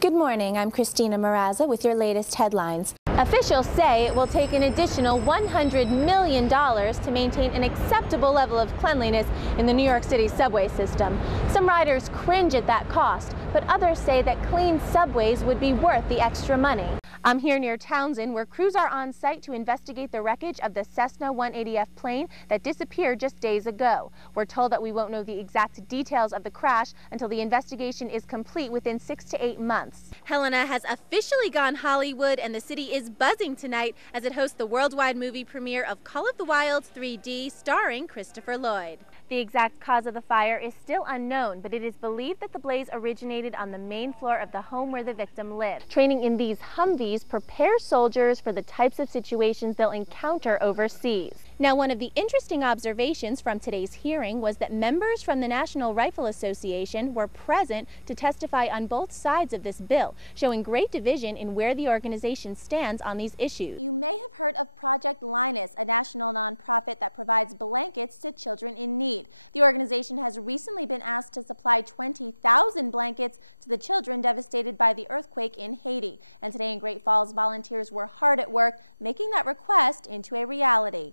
Good morning, I'm Christina Marrazza with your latest headlines. Officials say it will take an additional $100 million to maintain an acceptable level of cleanliness in the New York City subway system. Some riders cringe at that cost, but others say that clean subways would be worth the extra money. I'm here near Townsend, where crews are on site to investigate the wreckage of the Cessna 180F plane that disappeared just days ago. We're told that we won't know the exact details of the crash until the investigation is complete within 6 to 8 months. Helena has officially gone Hollywood, and the city is buzzing tonight as it hosts the worldwide movie premiere of Call of the Wilds 3D starring Christopher Lloyd. The exact cause of the fire is still unknown, but it is believed that the blaze originated on the main floor of the home where the victim lived. Training in these Humvees prepares soldiers for the types of situations they'll encounter overseas. Now, one of the interesting observations from today's hearing was that members from the National Rifle Association were present to testify on both sides of this bill, showing great division in where the organization stands on these issues. You may have heard of Project Linus, a national nonprofit that provides blankets to children in need. The organization has recently been asked to supply 20,000 blankets to the children devastated by the earthquake in Haiti. And today in Great Falls, volunteers were hard at work making that request into a reality.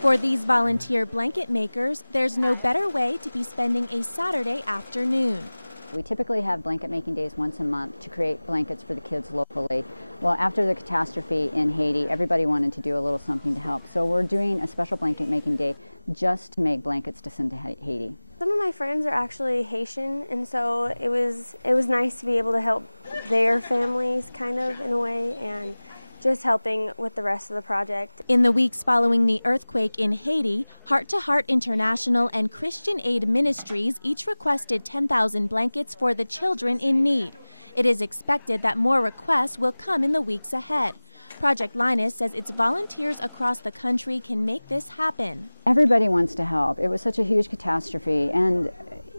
For these volunteer blanket makers, there's no better way to be spending a Saturday afternoon. We typically have blanket making days once a month to create blankets for the kids locally. Well, after the catastrophe in Haiti, everybody wanted to do a little something to help. So we're doing a special blanket making day just to make blankets to send to Haiti. Some of my friends are actually Haitian, and so it was nice to be able to help their families kind of in a way, and just helping with the rest of the project. In the weeks following the earthquake in Haiti, Heart to Heart International and Christian Aid Ministries each requested 10,000 blankets for the children in need. It is expected that more requests will come in the weeks ahead. Project Linus says its volunteers across the country can make this happen. Everybody wants to help. It was such a huge catastrophe, and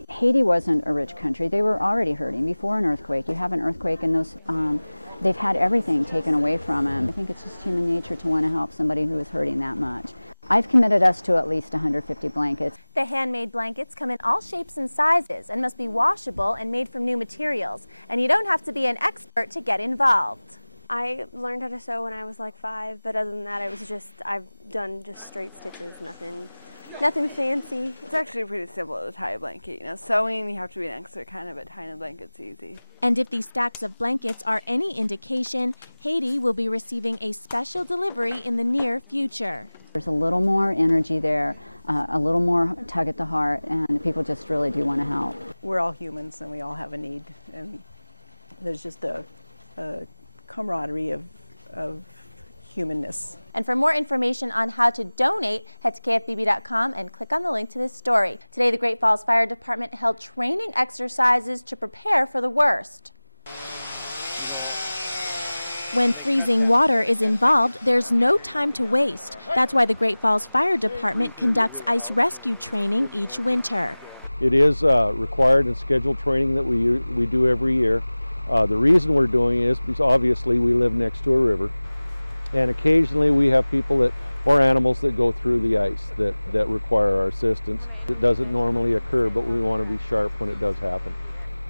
Haiti wasn't a rich country. They were already hurting before an earthquake. You have an earthquake and those they've had everything taken away from them. I think it's just human nature to want to help somebody who is hurting that much. I've committed us to at least 150 blankets. The handmade blankets come in all shapes and sizes and must be washable and made from new materials. And you don't have to be an expert to get involved. I learned how to sew when I was like 5, but other than that, I've done just straight stitches, nothing fancy. It's actually pretty simple to tie a blanket. You know, sewing, you have to be an expert kind of, but tying a blanket's easy. And if these stacks of blankets are any indication, Haiti will be receiving a special delivery in the near future. There's a little more energy there, a little more tug at the heart, and people just really do want to help. We're all humans and we all have a need, and there's just a camaraderie of humanness. And for more information on how to donate, head to kfbb.com and click on the link to this story. Today, the Great Falls Fire Department held training exercises to prepare for the worst. When freezing water is involved, there's no time to waste. That's why the Great Falls Fire Department conducts ice rescue training each winter. It is required and scheduled training that we do every year. The reason we're doing it is because obviously we live next to a river. And occasionally we have people or animals that go through the ice that require our assistance. It doesn't normally occur, but we want to be sharp when it does happen.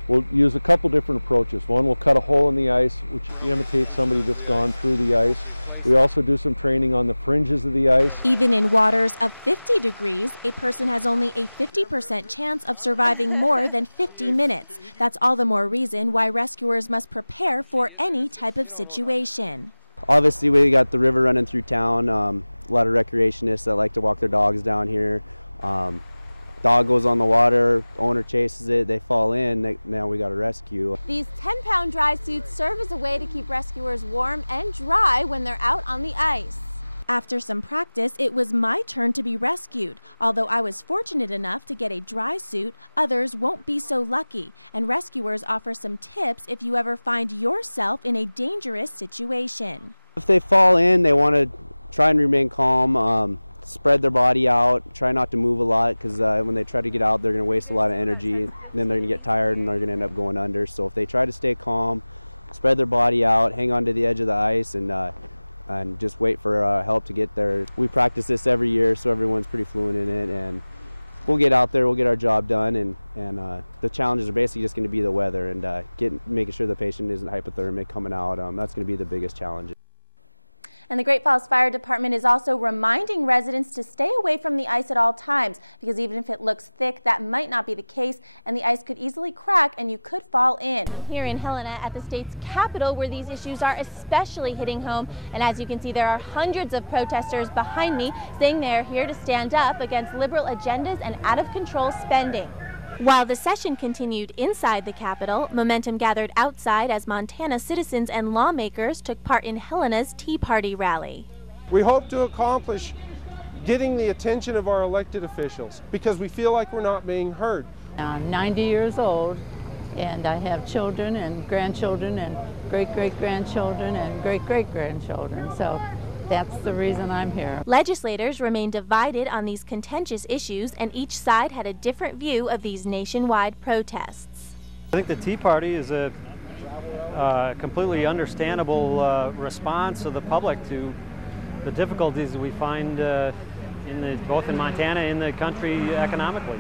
We'll use a couple different approaches. One, we'll cut a hole in the ice, which imitates somebody that's gone through the ice. We also do some training on the fringes of the ice. Even in waters of 50 degrees, a person has only a 50% chance of surviving more than 50 minutes. That's all the more reason why rescuers must prepare for any type of situation. Obviously, we got the river running through town, a lot of recreationists that like to walk their dogs down here. Dog goes on the water, owner chases it, they fall in, now we got to rescue. These 10-pound dry suits serve as a way to keep rescuers warm and dry when they're out on the ice. After some practice, it was my turn to be rescued. Although I was fortunate enough to get a dry suit, others won't be so lucky. And rescuers offer some tips if you ever find yourself in a dangerous situation. If they fall in, they want to try and remain calm, spread their body out, try not to move a lot, because when they try to get out, they're going to waste a lot of energy. Then they're going to get tired and they're going to end up going under. So if they try to stay calm, spread their body out, hang on to the edge of the ice, and just wait for help to get there. We practice this every year, so everyone's pretty fluent in it, and we'll get out there, we'll get our job done, and the challenges are basically just going to be the weather and making sure the patient isn't hypothermic coming out. That's going to be the biggest challenge. And the Great Falls Fire Department is also reminding residents to stay away from the ice at all times, because even if it looks thick, that might not be the case, and the ice could easily crack and you could fall in. Here in Helena at the state's capital, where these issues are especially hitting home, and as you can see, there are hundreds of protesters behind me saying they're here to stand up against liberal agendas and out-of-control spending. While the session continued inside the Capitol, momentum gathered outside as Montana citizens and lawmakers took part in Helena's Tea Party rally. We hope to accomplish getting the attention of our elected officials because we feel like we're not being heard. I'm 90 years old and I have children and grandchildren and great-great-grandchildren and great-great-grandchildren. So that's the reason I'm here. Legislators remain divided on these contentious issues, and each side had a different view of these nationwide protests. I think the Tea Party is a completely understandable response of the public to the difficulties that we find both in Montana and in the country economically.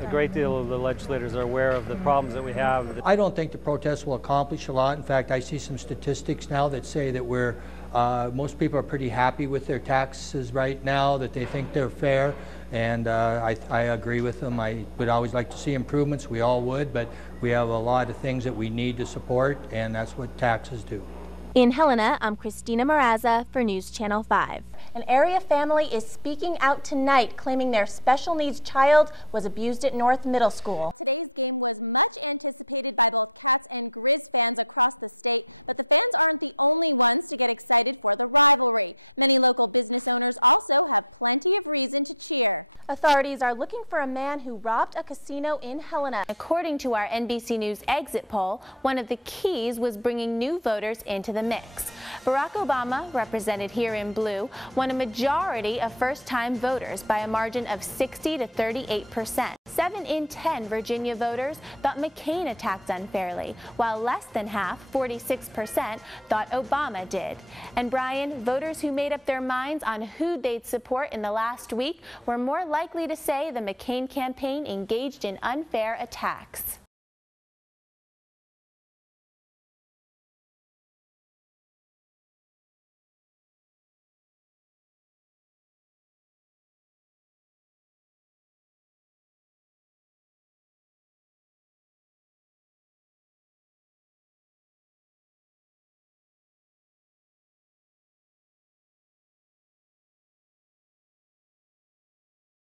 A great deal of the legislators are aware of the problems that we have. I don't think the protests will accomplish a lot. In fact, I see some statistics now that say that most people are pretty happy with their taxes right now, that they think they're fair, and I agree with them. I would always like to see improvements, we all would, but we have a lot of things that we need to support, and that's what taxes do. In Helena, I'm Christina Marrazza for News Channel 5. An area family is speaking out tonight, claiming their special needs child was abused at North Middle School. Today's game was much anticipated by both Cats and Grizz fans across the state, but the fans aren't the only ones to get excited for the rivalry. Many local business owners also have plenty of reason to cheer. Authorities are looking for a man who robbed a casino in Helena. According to our NBC News exit poll, one of the keys was bringing new voters into the mix. Barack Obama, represented here in blue, won a majority of first-time voters by a margin of 60 to 38%. 7 in 10 Virginia voters thought McCain attacked unfairly, while less than half, 46%, thought Obama did. And Brian, voters who made up their minds on who they'd support in the last week were more likely to say the McCain campaign engaged in unfair attacks.